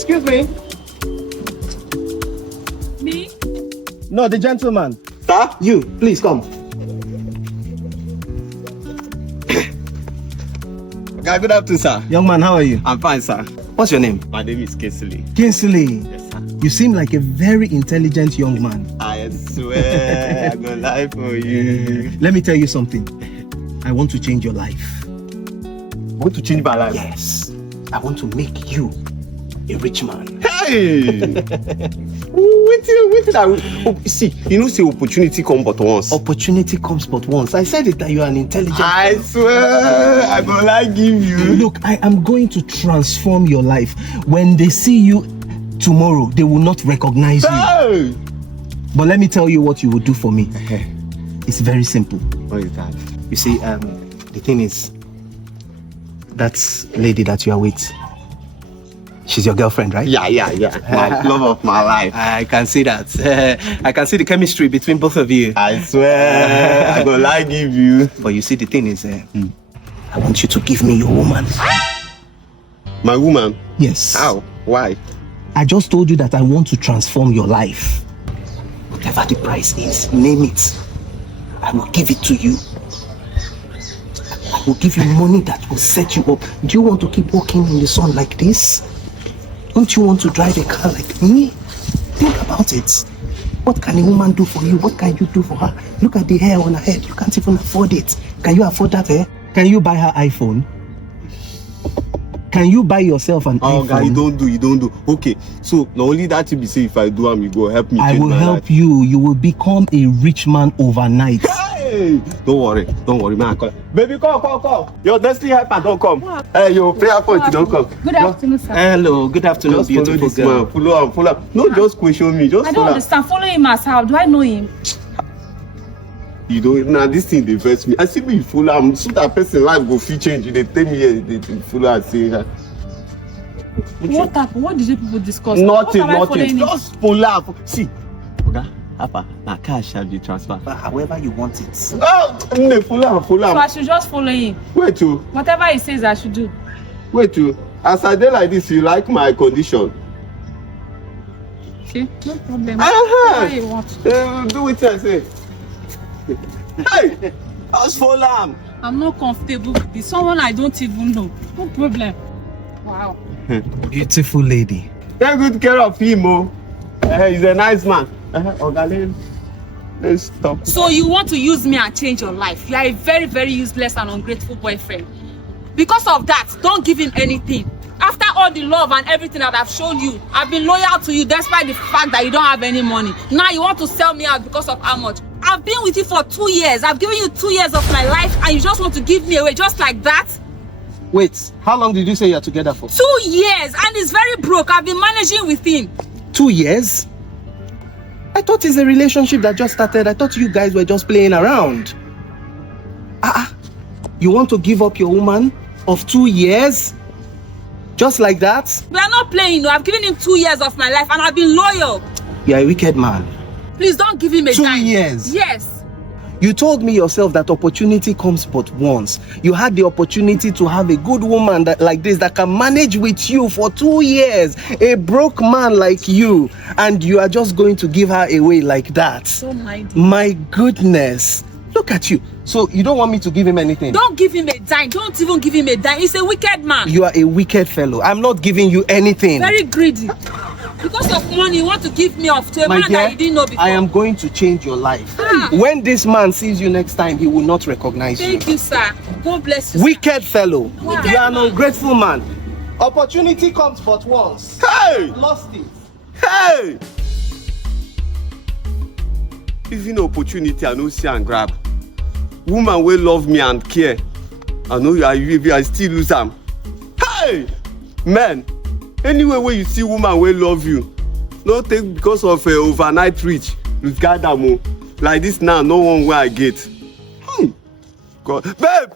Excuse me. Me? No, the gentleman. Sir? You, please come. Okay, good afternoon, sir. Young man, how are you? I'm fine, sir. What's your name? My name is Kingsley. Kingsley. Yes, sir. You seem like a very intelligent young man. I swear I'm gonna lie for you. Let me tell you something. I want to change your life. You want to change my life? Yes. I want to make you a rich man. Hey! Wait, see, you know, say opportunity come but once. Opportunity comes but once. I said it that you are an intelligent I man. swear I'm gonna like give you. Look, I am going to transform your life. When they see you tomorrow, they will not recognize you. Hey! But let me tell you what you will do for me. It's very simple. What is that? You see, the thing is, that lady that you are with, she's your girlfriend, right? Yeah. My love of my life. I can see that. I can see the chemistry between both of you. I swear I'm gonna like give you. But you see, the thing is, I want you to give me your woman. My woman? Yes. How? Why? I just told you that I want to transform your life. Whatever the price is, name it. I will give it to you. I will give you money that will set you up. Do you want to keep walking in the sun like this? Don't you want to drive a car like me? Think about it. What can a woman do for you? What can you do for her? Look at the hair on her head. You can't even afford it. Can you afford that hair? Can you buy her iPhone? Can you buy yourself an iPhone? Oh, guy, you don't do. Okay, so not only that you be say if I do you go help me. I change will my help life. you. You will become a rich man overnight. Hey! Don't worry, man. Baby, come. Your destiny helper don't come. What? Hey, your prayer point don't come. Good afternoon, sir. Hello, good afternoon, Just follow beautiful this girl. man. Follow him. No, just question me. Just I don't follow. understand. Follow him as how? Do I know him? You don't. Now this thing they vex me. I see me follow him. So that person life go fit change. They tell me here. They follow and say that. What happened? What did you people discuss? Nothing. What am I following him? Just follow. See, okay. Papa, now cash shall be transferred. However you want it. Oh, they follow So him. I should just follow him. Wait, you. Whatever he says I should do. Wait, you. As I did like this, you like my condition. Okay, no problem. Uh-huh. Whatever you want. Do it, I say. Hey, just follow him. I'm not comfortable with this. Someone I don't even know. No problem. Wow. Beautiful lady. Take good care of him, oh. He's a nice man. Okay, let's stop. So you want to use me and change your life? You are a very, very useless and ungrateful boyfriend. Because of that, don't give him anything. After all the love and everything that I've shown you, I've been loyal to you despite the fact that you don't have any money. Now you want to sell me out because of how much? I've been with you for 2 years. I've given you 2 years of my life and you just want to give me away just like that? Wait, how long did you say you're together for? 2 years, and he's very broke. I've been managing with him. 2 years? I thought it's a relationship that just started. I thought you guys were just playing around. You want to give up your woman of 2 years? Just like that? We are not playing. No. I've given him 2 years of my life and I've been loyal. You're a wicked man. Please don't give him a 2 dime. years? Yes. You told me yourself that opportunity comes but once. You had the opportunity to have a good woman like this that can manage with you for 2 years. A broke man like you. And you are just going to give her away like that. So mighty. My goodness. Look at you. So you don't want me to give him anything? Don't give him a dime. Don't even give him a dime. He's a wicked man. You are a wicked fellow. I'm not giving you anything. Very greedy. Because of money, you want to give me off to a man that you didn't know before. I am going to change your life. When this man sees you next time, he will not recognize you. Thank you, sir. God bless you. Wicked fellow. Wicked You are an man. ungrateful man. Opportunity comes but once. Hey! Lost it. Hey! Even opportunity, I know see and grab. Woman will love me and care. I know I still lose them. Hey! Man, anyway where you see woman will love you, don't take because of overnight reach. You got them like this now, no one where I get. God. Babe!